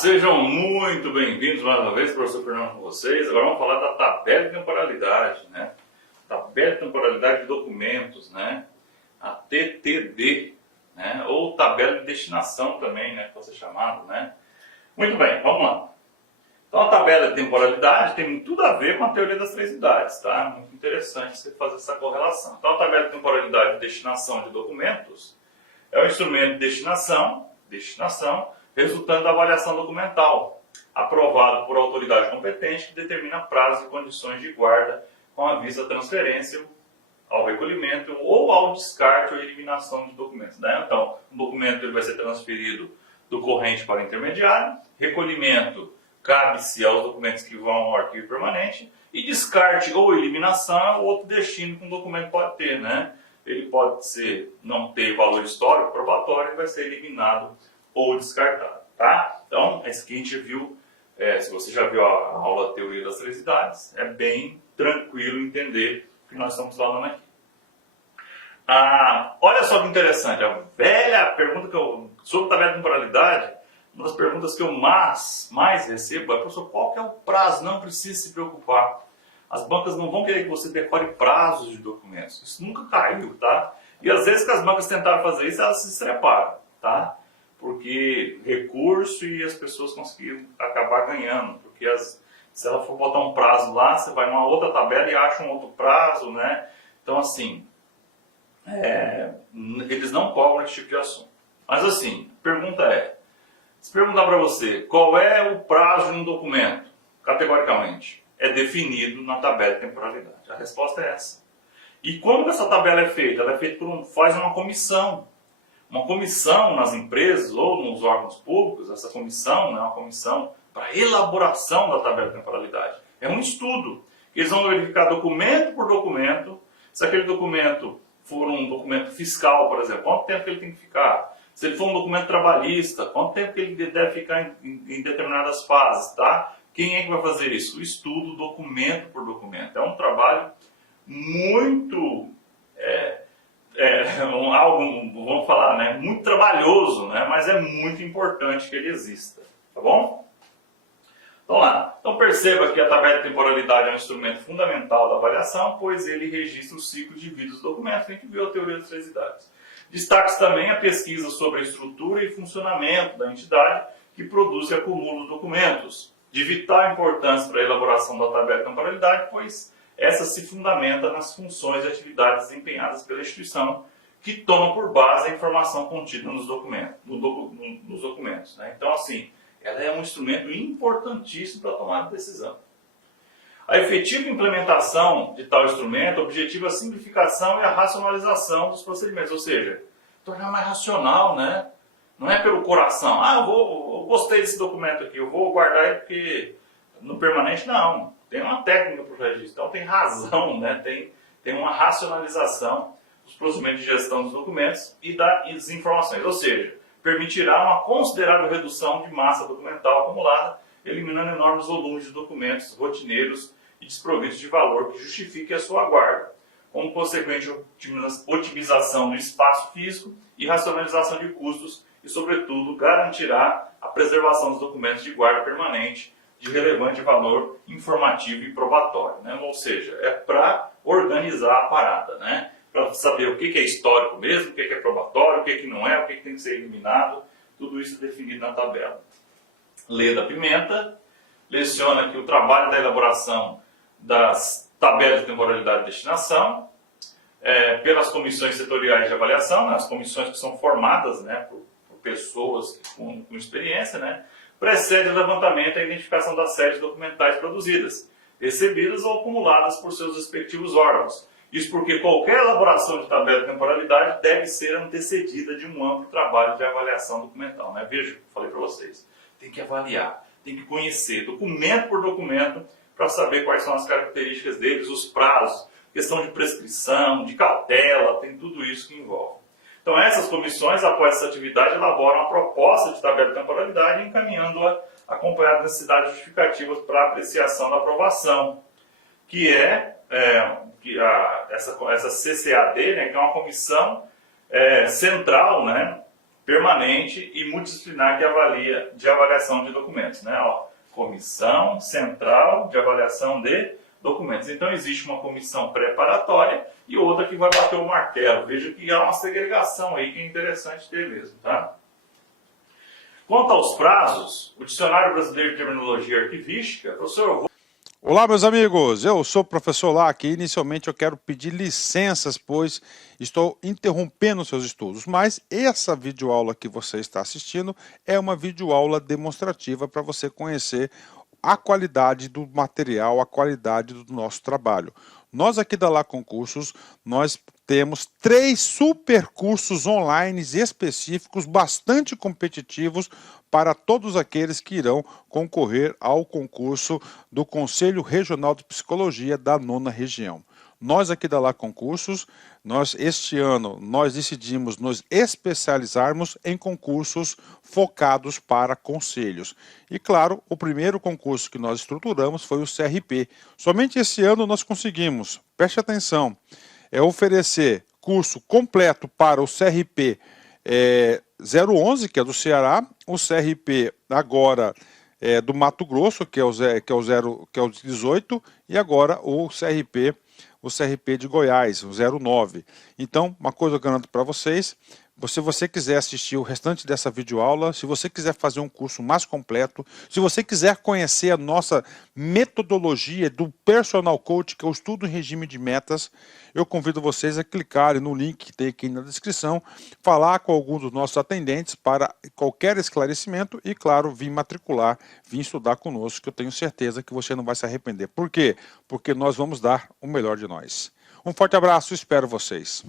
Sejam muito bem-vindos mais uma vez, professor Fernando com vocês. Agora vamos falar da tabela de temporalidade, né? Tabela de temporalidade de documentos, né? A TTD, né? Ou tabela de destinação também, né? Pode ser chamado, né? Muito bem, vamos lá. Então a tabela de temporalidade tem tudo a ver com a teoria das três idades, tá? Muito interessante você fazer essa correlação. Então a tabela de temporalidade de destinação de documentos é um instrumento de destinação, resultante da avaliação documental, aprovado por autoridade competente que determina prazos e condições de guarda com avisa à transferência, ao recolhimento ou ao descarte ou eliminação de documentos, né? Então, o documento ele vai ser transferido do corrente para o intermediário, recolhimento cabe-se aos documentos que vão ao arquivo permanente e descarte ou eliminação é outro destino que um documento pode ter, né? Ele pode não ter valor histórico, probatório, e vai ser eliminado ou descartado, tá? Então, esse aqui a gente viu, se você já viu a aula Teoria das Três Idades, é bem tranquilo entender o que nós estamos falando aqui. Olha só que interessante, a velha pergunta sobre tabela de temporalidade, uma das perguntas que eu mais recebo é: professor, qual que é o prazo? Não precisa se preocupar. As bancas não vão querer que você decore prazos de documentos. Isso nunca caiu, tá? E às vezes que as bancas tentaram fazer isso, elas se estreparam, tá? Porque recurso e as pessoas conseguiram acabar ganhando. Porque se ela for botar um prazo lá, você vai numa outra tabela e acha um outro prazo, né? Então, assim, eles não cobram esse tipo de assunto. Mas, assim, a pergunta se perguntar para você qual é o prazo de um documento, categoricamente, é definido na tabela de temporalidade. A resposta é essa. E como que essa tabela é feita? Ela é feita faz uma comissão. Uma comissão nas empresas ou nos órgãos públicos, essa comissão é uma comissão para elaboração da tabela de temporalidade. É um estudo. Eles vão verificar documento por documento, se aquele documento for um documento fiscal, por exemplo, quanto tempo que ele tem que ficar. Se ele for um documento trabalhista, quanto tempo que ele deve ficar em determinadas fases, tá? Quem é que vai fazer isso? O estudo, documento por documento. É um trabalho muito... vamos falar, né? Muito trabalhoso, né? Mas é muito importante que ele exista, tá bom? Vamos lá. Então perceba que a tabela de temporalidade é um instrumento fundamental da avaliação, pois ele registra o ciclo de vida dos documentos. A gente viu a teoria das três idades. Destaque também a pesquisa sobre a estrutura e funcionamento da entidade que produz e acumula os documentos, de vital importância para a elaboração da tabela de temporalidade, pois essa se fundamenta nas funções e atividades desempenhadas pela instituição, que toma por base a informação contida nos documentos, né? Então, assim, ela é um instrumento importantíssimo para a tomada de decisão. A efetiva implementação de tal instrumento objetiva a simplificação e a racionalização dos procedimentos, ou seja, tornar mais racional, né? Não é pelo coração, eu gostei desse documento aqui, eu vou guardar ele porque no permanente, não. Tem uma técnica para o registro, então tem razão, né? Tem uma racionalização dos procedimentos de gestão dos documentos e das informações, ou seja, permitirá uma considerável redução de massa documental acumulada, eliminando enormes volumes de documentos rotineiros e desprovidos de valor que justifique a sua guarda, como consequente otimização do espaço físico e racionalização de custos e, sobretudo, garantirá a preservação dos documentos de guarda permanente de relevante valor informativo e probatório, né? Ou seja, é para organizar a parada, né? Para saber o que é histórico mesmo, o que é probatório, o que não é, o que tem que ser eliminado, tudo isso é definido na tabela. Lê da Pimenta leciona aqui o trabalho da elaboração das tabelas de temporalidade e destinação, pelas comissões setoriais de avaliação, né? As comissões que são formadas, né, por pessoas com experiência, né? Precede o levantamento e a identificação das séries documentais produzidas, recebidas ou acumuladas por seus respectivos órgãos. Isso porque qualquer elaboração de tabela de temporalidade deve ser antecedida de um amplo trabalho de avaliação documental, né? Veja, falei para vocês, tem que avaliar, tem que conhecer documento por documento para saber quais são as características deles, os prazos, questão de prescrição, de cautela, tem tudo isso que envolve. Então essas comissões, após essa atividade, elaboram a proposta de tabela de temporalidade, encaminhando-a acompanhada de necessidades justificativas para apreciação da aprovação, que essa CCAD, né, que é uma comissão central, né, permanente e multidisciplinar que avalia de avaliação de documentos, né? Ó, Comissão Central de Avaliação de Documentos. Então existe uma comissão preparatória e outra que vai bater o martelo. Veja que há uma segregação aí que é interessante ter mesmo, tá? Quanto aos prazos, o Dicionário Brasileiro de Terminologia Arquivística, professor, eu vou... Olá, meus amigos, eu sou o professor Lac e inicialmente eu quero pedir licenças, pois estou interrompendo seus estudos, mas essa videoaula que você está assistindo é uma videoaula demonstrativa para você conhecer a qualidade do material, a qualidade do nosso trabalho. Nós aqui da Lá Concursos, nós temos 3 super cursos online específicos, bastante competitivos para todos aqueles que irão concorrer ao concurso do Conselho Regional de Psicologia da 9ª Região. Nós aqui da Lá Concursos, este ano, nós decidimos nos especializarmos em concursos focados para conselhos. E claro, o primeiro concurso que nós estruturamos foi o CRP. Somente esse ano nós conseguimos, preste atenção, oferecer curso completo para o CRP 011, que é do Ceará, o CRP agora do Mato Grosso, que é o 18, e agora o CRP de Goiás, o 09. Então, uma coisa eu garanto para vocês, se você quiser assistir o restante dessa videoaula, se você quiser fazer um curso mais completo, se você quiser conhecer a nossa metodologia do Personal Coach, que eu estudo em regime de metas, eu convido vocês a clicarem no link que tem aqui na descrição, falar com algum dos nossos atendentes para qualquer esclarecimento e, claro, vir matricular, vir estudar conosco, que eu tenho certeza que você não vai se arrepender. Por quê? Porque nós vamos dar o melhor de nós. Um forte abraço, espero vocês.